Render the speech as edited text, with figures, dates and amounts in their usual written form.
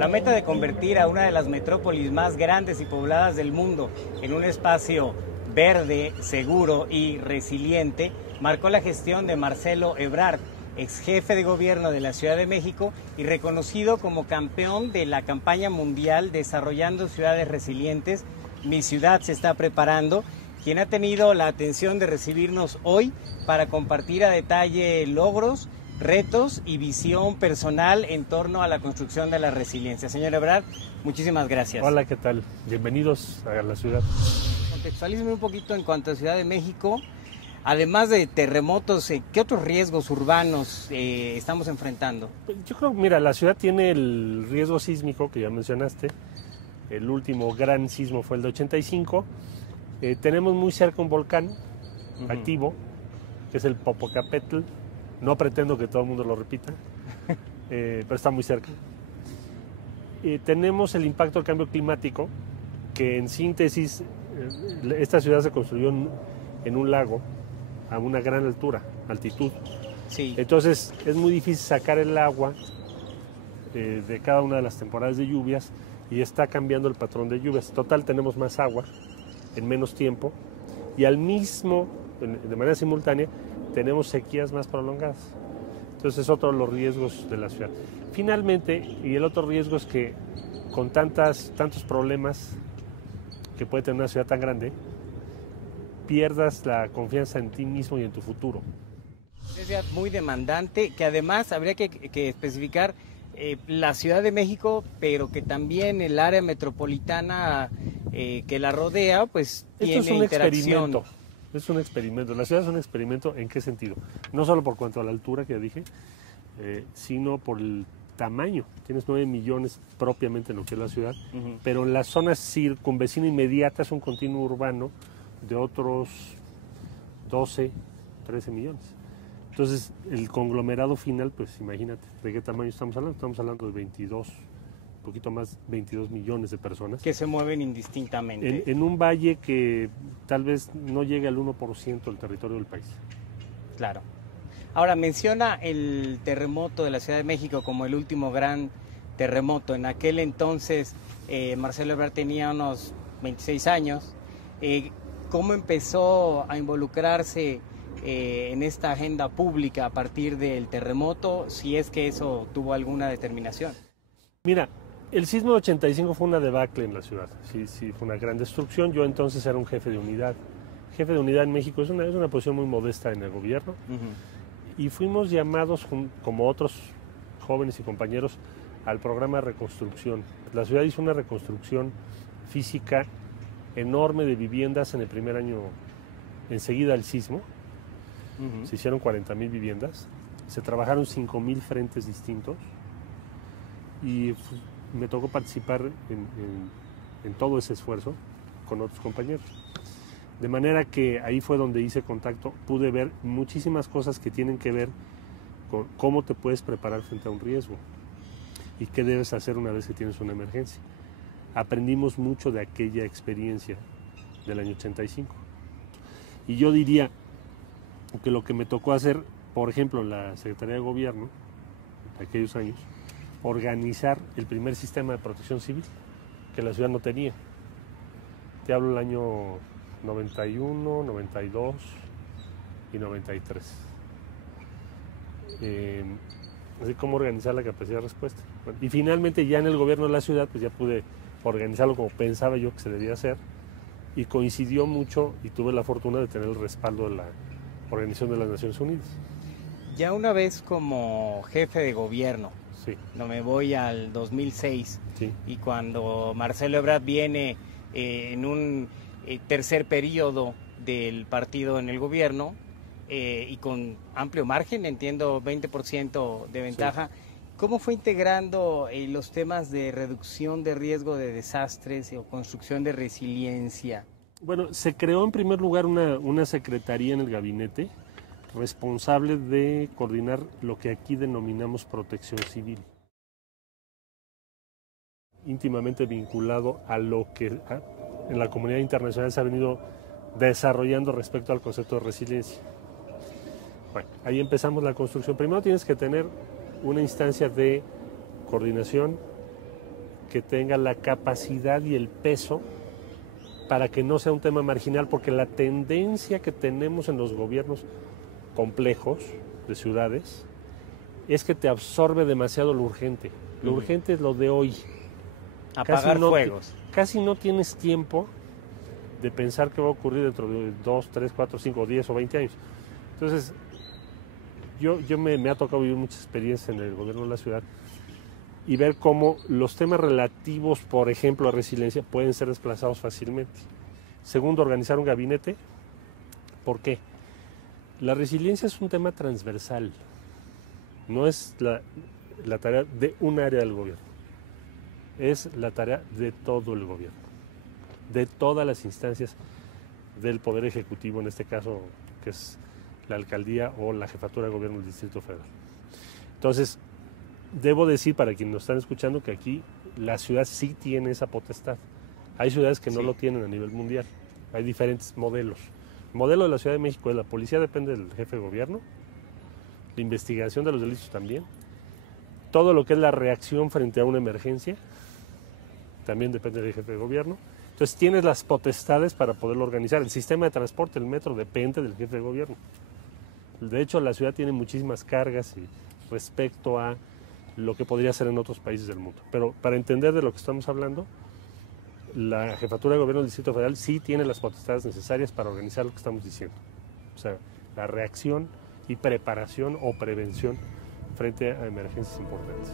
La meta de convertir a una de las metrópolis más grandes y pobladas del mundo en un espacio verde, seguro y resiliente marcó la gestión de Marcelo Ebrard, ex jefe de gobierno de la Ciudad de México y reconocido como campeón de la campaña mundial Desarrollando Ciudades Resilientes. Mi ciudad se está preparando, quien ha tenido la atención de recibirnos hoy para compartir a detalle logros, retos y visión personal en torno a la construcción de la resiliencia. Señor Ebrard, muchísimas gracias. Hola, ¿qué tal? Bienvenidos a la ciudad. Contextualízeme un poquito en cuanto a Ciudad de México. Además de terremotos, ¿qué otros riesgos urbanos estamos enfrentando? Yo creo, mira, la ciudad tiene el riesgo sísmico que ya mencionaste. El último gran sismo fue el de 85. Tenemos muy cerca un volcán activo, que es el Popocatépetl. No pretendo que todo el mundo lo repita, pero está muy cerca. Tenemos el impacto del cambio climático, que en síntesis, esta ciudad se construyó en un lago a una gran altitud. Sí. Entonces es muy difícil sacar el agua de cada una de las temporadas de lluvias y está cambiando el patrón de lluvias. Total, tenemos más agua en menos tiempo y de manera simultánea, tenemos sequías más prolongadas. Entonces es otro de los riesgos de la ciudad. Finalmente, y el otro riesgo es que con tantos problemas que puede tener una ciudad tan grande, pierdas la confianza en ti mismo y en tu futuro. Es una ciudad muy demandante, que además habría que especificar la Ciudad de México, pero que también el área metropolitana que la rodea, pues tiene interacción. Es un experimento. La ciudad es un experimento, ¿en qué sentido? No solo por cuanto a la altura que ya dije, sino por el tamaño. Tienes 9 millones propiamente en lo que es la ciudad, pero en las zonas circunvecinas inmediatas un continuo urbano de otros 12, 13 millones. Entonces, el conglomerado final, pues imagínate, ¿de qué tamaño estamos hablando? Estamos hablando de 22, un poquito más, 22 millones de personas. Que se mueven indistintamente. En un valle que tal vez no llegue al 1% del territorio del país. Claro. Ahora, menciona el terremoto de la Ciudad de México como el último gran terremoto. En aquel entonces, Marcelo Ebrard tenía unos 26 años. ¿Cómo empezó a involucrarse en esta agenda pública a partir del terremoto, si es que eso tuvo alguna determinación? Mira, el sismo de 85 fue una debacle en la ciudad, sí, fue una gran destrucción. Yo entonces era un jefe de unidad. Jefe de unidad en México es una posición muy modesta en el gobierno. Y fuimos llamados, como otros jóvenes y compañeros, al programa de reconstrucción. La ciudad hizo una reconstrucción física enorme de viviendas en el primer año, enseguida del sismo. Se hicieron 40,000 viviendas, se trabajaron 5,000 frentes distintos y me tocó participar en todo ese esfuerzo con otros compañeros. De manera que ahí fue donde hice contacto, pude ver muchísimas cosas que tienen que ver con cómo te puedes preparar frente a un riesgo y qué debes hacer una vez que tienes una emergencia. Aprendimos mucho de aquella experiencia del año 85. Y yo diría que lo que me tocó hacer, por ejemplo, en la Secretaría de Gobierno, de aquellos años, organizar el primer sistema de protección civil que la ciudad no tenía. Te hablo del año 91, 92 y 93. Así como organizar la capacidad de respuesta. Y finalmente ya en el gobierno de la ciudad pues ya pude organizarlo como pensaba yo que se debía hacer y coincidió mucho y tuve la fortuna de tener el respaldo de la Organización de las Naciones Unidas. Ya una vez como jefe de gobierno, sí. No me voy al 2006, sí. Y cuando Marcelo Ebrard viene en un tercer periodo del partido en el gobierno y con amplio margen, entiendo 20% de ventaja, sí. ¿Cómo fue integrando los temas de reducción de riesgo de desastres o construcción de resiliencia? Bueno, se creó en primer lugar una secretaría en el gabinete responsable de coordinar lo que aquí denominamos protección civil. Íntimamente vinculado a lo que en la comunidad internacional se ha venido desarrollando respecto al concepto de resiliencia. Bueno, ahí empezamos la construcción. Primero tienes que tener una instancia de coordinación, que tenga la capacidad y el peso para que no sea un tema marginal, porque la tendencia que tenemos en los gobiernos complejos de ciudades es que te absorbe demasiado lo urgente. Lo urgente es lo de hoy. Apagar fuegos. Casi no tienes tiempo de pensar qué va a ocurrir dentro de 2, 3, 4, 5, 10 o 20 años. Entonces, yo me ha tocado vivir muchas experiencias en el gobierno de la ciudad y ver cómo los temas relativos, por ejemplo, a resiliencia, pueden ser desplazados fácilmente. Segundo, organizar un gabinete. ¿Por qué? La resiliencia es un tema transversal. No es la tarea de un área del gobierno. Es la tarea de todo el gobierno, de todas las instancias del Poder Ejecutivo, en este caso, que es la alcaldía o la jefatura de gobierno del Distrito Federal. Entonces, debo decir para quienes nos están escuchando que aquí la ciudad sí tiene esa potestad. Hay ciudades que no lo tienen a nivel mundial. Hay diferentes modelos. El modelo de la Ciudad de México es la policía depende del jefe de gobierno, la investigación de los delitos también, todo lo que es la reacción frente a una emergencia también depende del jefe de gobierno. Entonces tienes las potestades para poderlo organizar. El sistema de transporte, el metro, depende del jefe de gobierno. De hecho, la ciudad tiene muchísimas cargas respecto a lo que podría ser en otros países del mundo. Pero para entender de lo que estamos hablando, la jefatura de gobierno del Distrito Federal sí tiene las potestades necesarias para organizar lo que estamos diciendo. O sea, la reacción y preparación o prevención frente a emergencias importantes.